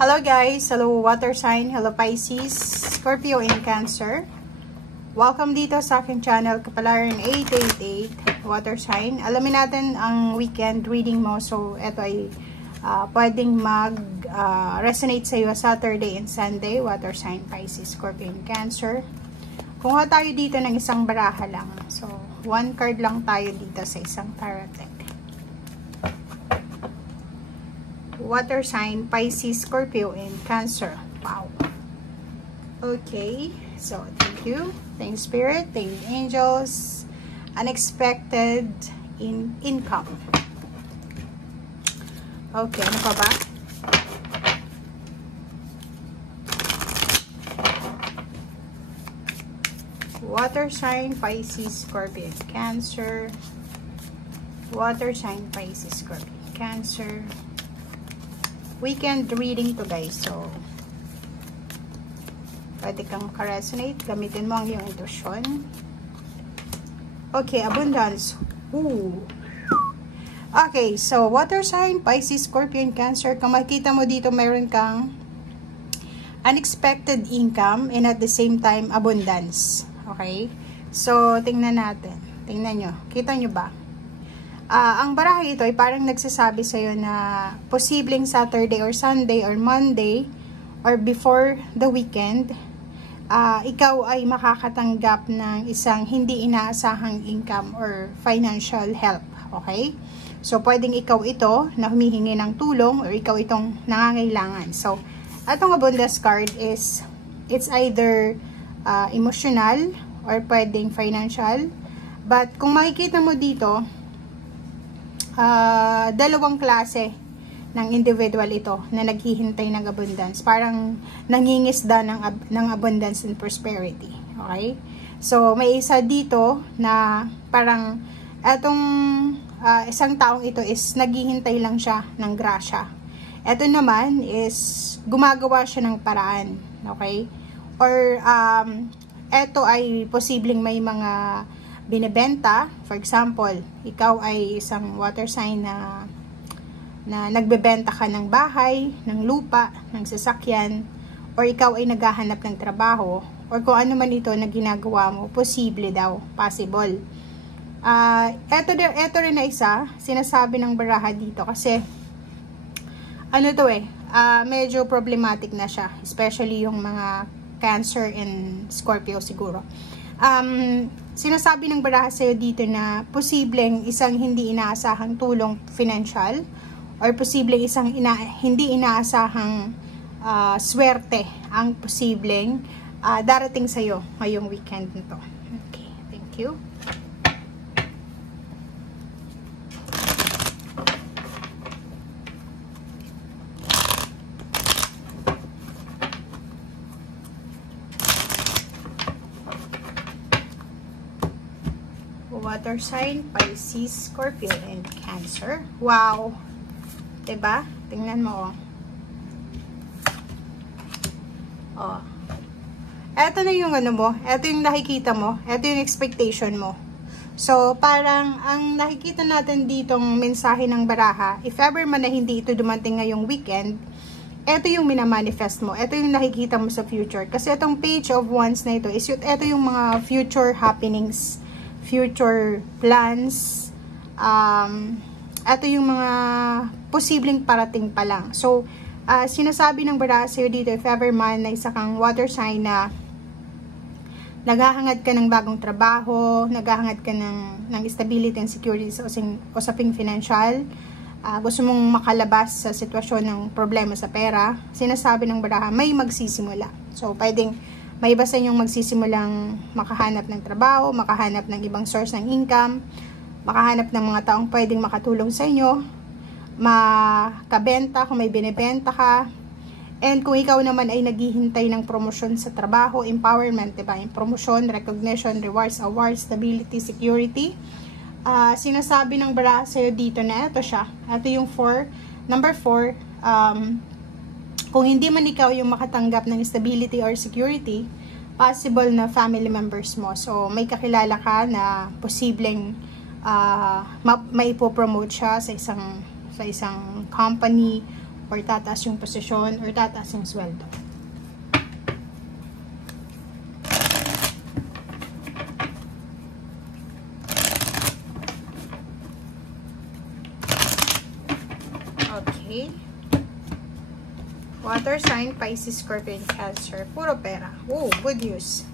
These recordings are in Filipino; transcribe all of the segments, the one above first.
Hello guys, hello water sign, hello Pisces, Scorpio and Cancer. Welcome dito sa aking channel, Kapalaran 888 water sign. Alamin natin ang weekend reading mo. So ito ay pwedeng mag-resonate sa iyo Saturday and Sunday, water sign Pisces, Scorpio and Cancer. Kung tayo dito ng isang baraha lang. So one card lang tayo dito sa isang tarot deck. Water sign, Pisces, Scorpio, and Cancer. Wow. Okay. So, thank you. Thank you, Spirit. Thank you, Angels. Unexpected income. Okay. Ano pa ba? Water sign, Pisces, Scorpio, and Cancer. Water sign, Pisces, Scorpio, and Cancer. Weekend reading to guys, so pwede kang makaresonate, gamitin mo ang iyong intuition. Okay, abundance. Ooh. Okay, so water sign, Pisces, Scorpio, and Cancer. Kung makikita mo dito, mayroon kang unexpected income and at the same time abundance. Okay, so tingnan natin, tingnan nyo, kita nyo ba? Ang baraha ito ay parang nagsasabi sa'yo na posibleng Saturday or Sunday or Monday or before the weekend, ikaw ay makakatanggap ng isang hindi inaasahang income or financial help. Okay? So, pwedeng ikaw ito na humihingi ng tulong or ikaw itong nangangailangan. So, atong abundance card is, it's either emotional or pwedeng financial. But, kung makikita mo dito, dalawang klase ng individual ito na naghihintay ng abundance. Parang nangingisda ng abundance and prosperity. Okay? So, may isa dito na parang etong isang taong ito is naghihintay lang siya ng grasya. Ito naman is gumagawa siya ng paraan. Okay? Or ito ay posibleng may mga binebenta. For example, ikaw ay isang water sign na nagbebenta ka ng bahay, ng lupa, ng sasakyan, or ikaw ay naghahanap ng trabaho, or kung ano man ito na ginagawa mo, posible daw, possible. Eto rin na isa, sinasabi ng baraha dito kasi ano to medyo problematic na siya, especially yung mga Cancer and Scorpio siguro. Sinasabi ng baraha sa'yo dito na posibleng isang hindi inaasahang tulong financial or posibleng isang hindi inaasahang swerte ang posibleng darating sa'yo ngayong weekend nito. Okay, thank you. Water sign, Pisces, Scorpio, and Cancer. Wow! Diba? Tingnan mo, oh. Eto na yung ano mo. Eto yung nakikita mo. Eto yung expectation mo. So, parang ang nakikita natin ditong mensahe ng baraha, if ever man na hindi ito dumating ngayong weekend, eto yung minamanifest mo. Eto yung nakikita mo sa future. Kasi itong Page of Wands na ito, eto yung mga future happenings, future plans, ito yung mga posibleng parating pa lang. So, sinasabi ng baraha sa'yo dito, if ever man na isa kang water sign na naghahangad ka ng bagong trabaho, naghahangad ka ng stability and security sa usaping financial, gusto mong makalabas sa sitwasyon ng problema sa pera, sinasabi ng baraha, may magsisimula. So, pwedeng may iba sa inyong magsisimulang makahanap ng trabaho, makahanap ng ibang source ng income, makahanap ng mga taong pwedeng makatulong sa inyo, makabenta kung may binibenta ka, and kung ikaw naman ay naghihintay ng promosyon sa trabaho, empowerment, diba? Promotion, recognition, rewards, awards, stability, security. Sinasabi ng baraha sa'yo dito na ito siya. Ito yung number 4, kung hindi man ikaw yung makatanggap ng stability or security, possible na family members mo. So, may kakilala ka na posibleng may ipopromote siya sa isang company or tataas yung posisyon or tataas yung sweldo. Okay. Water sign, Pisces, Scorpio, Cancer. Puro pera. Oh, good news.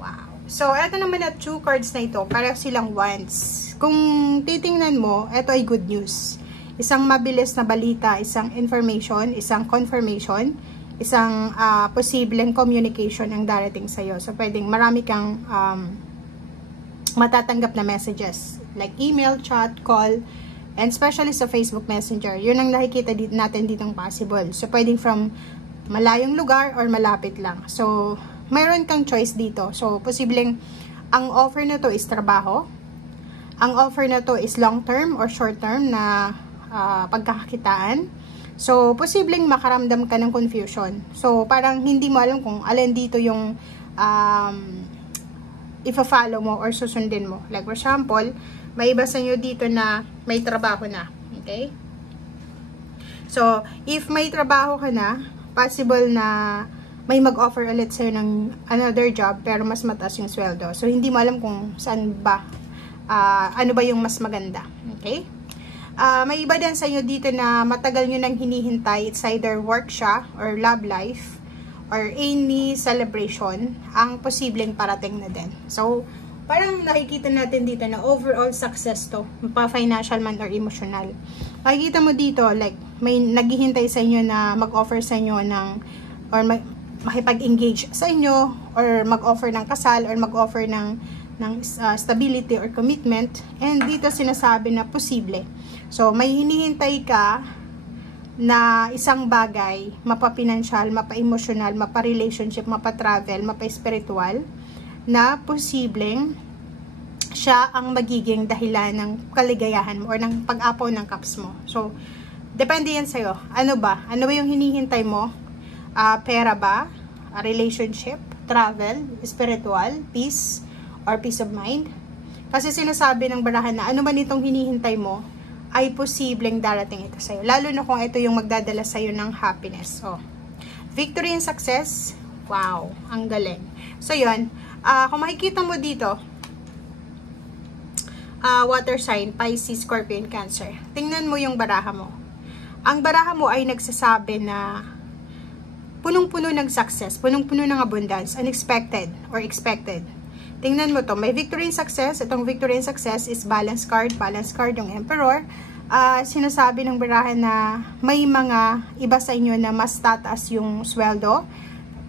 Wow. So, eto naman na 2 cards na ito. Para silang wands. Kung titingnan mo, eto ay good news. Isang mabilis na balita, isang information, isang confirmation, isang posibleng communication ang darating sa'yo. So, pwedeng marami kang matatanggap na messages. Like email, chat, call, and especially sa Facebook Messenger, yun ang nakikita natin ditong possible. So, pwedeng from malayong lugar or malapit lang. So, mayroon kang choice dito. So, posibleng ang offer na to is trabaho. Ang offer na to is long term or short term na pagkakakitaan. So, posibleng makaramdam ka ng confusion. So, parang hindi mo alam kung alin dito yung ifa-follow mo or susundin mo. Like, for example, may iba sa inyo dito na may trabaho na. Okay? So, if may trabaho ka na, possible na may mag-offer ulit sa'yo ng another job, pero mas mataas yung sweldo. So, hindi mo alam kung saan ba, ano ba yung mas maganda. Okay? May iba din sa inyo dito na matagal nyo nang hinihintay. It's either work siya, or love life, or any celebration, ang posibleng parating na din. So, parang nakikita natin dito na overall success to, pa-financial man or emotional. Makikita mo dito, like, may naghihintay sa inyo na mag-offer sa inyo ng, or makipag-engage sa inyo, or mag-offer ng kasal, or mag-offer ng stability or commitment, and dito sinasabi na posible. So, may hinihintay ka na isang bagay, mapa-financial, mapa-emotional, mapa-relationship, mapa-travel, mapa-spiritual, na posibleng siya ang magiging dahilan ng kaligayahan mo or ng pag-apaw ng cups mo. So, depende yan sa'yo. Ano ba? Ano ba yung hinihintay mo? Pera ba? Relationship? Travel? Spiritual? Peace? Or peace of mind? Kasi sinasabi ng barahan na ano ba nitong hinihintay mo ay posibleng darating ito sa'yo. Lalo na kung ito yung magdadala sa'yo ng happiness. So, victory and success. Wow, ang galing. So, yun. Kung makikita mo dito, water sign, Pisces, Scorpio, and Cancer. Tingnan mo yung baraha mo. Ang baraha mo ay nagsasabi na punong-puno ng success, punong-puno ng abundance, unexpected or expected. Tingnan mo to, may victory and success. Itong victory and success is balance card yung Emperor. Sinasabi ng baraha na may mga iba sa inyo na mas tataas yung sweldo.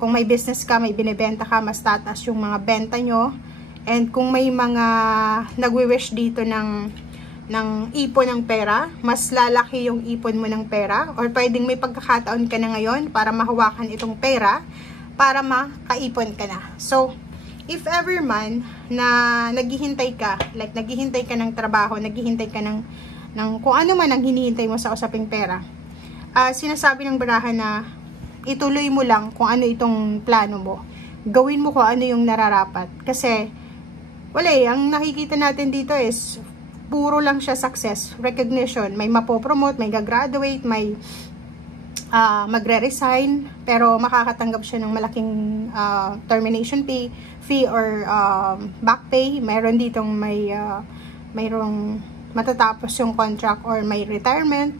Kung may business ka, may binibenta ka, mas tataas yung mga benta nyo. And kung may mga nagwi-wish dito ng ipon ng pera, mas lalaki yung ipon mo ng pera. Or pwedeng may pagkakataon ka na ngayon para mahawakan itong pera, para makaipon ka na. So, if ever man na naghihintay ka, like naghihintay ka ng trabaho, naghihintay ka ng kung ano man ang hinihintay mo sa usaping pera, sinasabi ng baraha na ituloy mo lang kung ano itong plano mo. Gawin mo kung ano yung nararapat. Kasi, wala ang nakikita natin dito is, puro lang siya success, recognition. May mapopromote, may gagraduate, may magre-resign, pero makakatanggap siya ng malaking termination fee or back pay. Mayroon ditong mayroong matatapos yung contract or may retirement.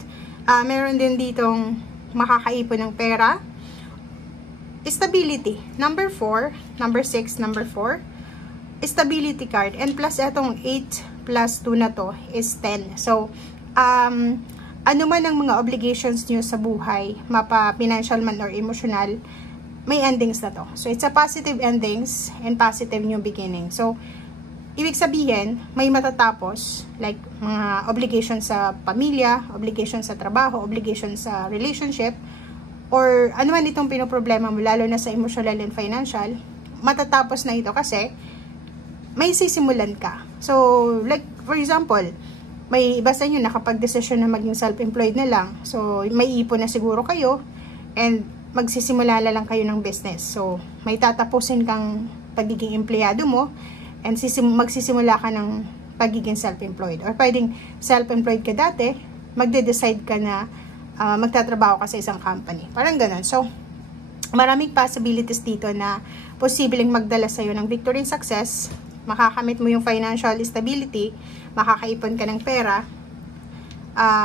Mayroon din ditong makakaipon ng pera. Stability. Number 4, number 6, number 4. Stability card. And plus etong 8 plus 2 na to is 10. So, ano man ang mga obligations nyo sa buhay, mapa-financial man or emotional, may endings na to. So, it's a positive endings and positive new beginning. So, ibig sabihin, may matatapos, like mga obligations sa pamilya, obligations sa trabaho, obligations sa relationship, or ano man itong pinoproblema mo, lalo na sa emotional and financial, matatapos na ito kasi may sisimulan ka. So, like, for example, may iba sa inyo nakapag-desisyon na maging self-employed na lang. So, may ipon na siguro kayo and magsisimula na lang kayo ng business. So, may tatapusin kang pagiging empleyado mo and magsisimula ka ng pagiging self-employed. Or pwedeng self-employed ka dati, magde-decide ka na magtatrabaho ka sa isang company. Parang ganun. So, maraming possibilities dito na posibleng magdala sa'yo ng victory and success. Makakamit mo yung financial stability, makakaipon ka ng pera,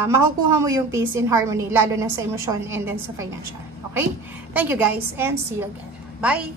makukuha mo yung peace and harmony, lalo na sa emosyon and then sa financial. Okay? Thank you guys and see you again. Bye!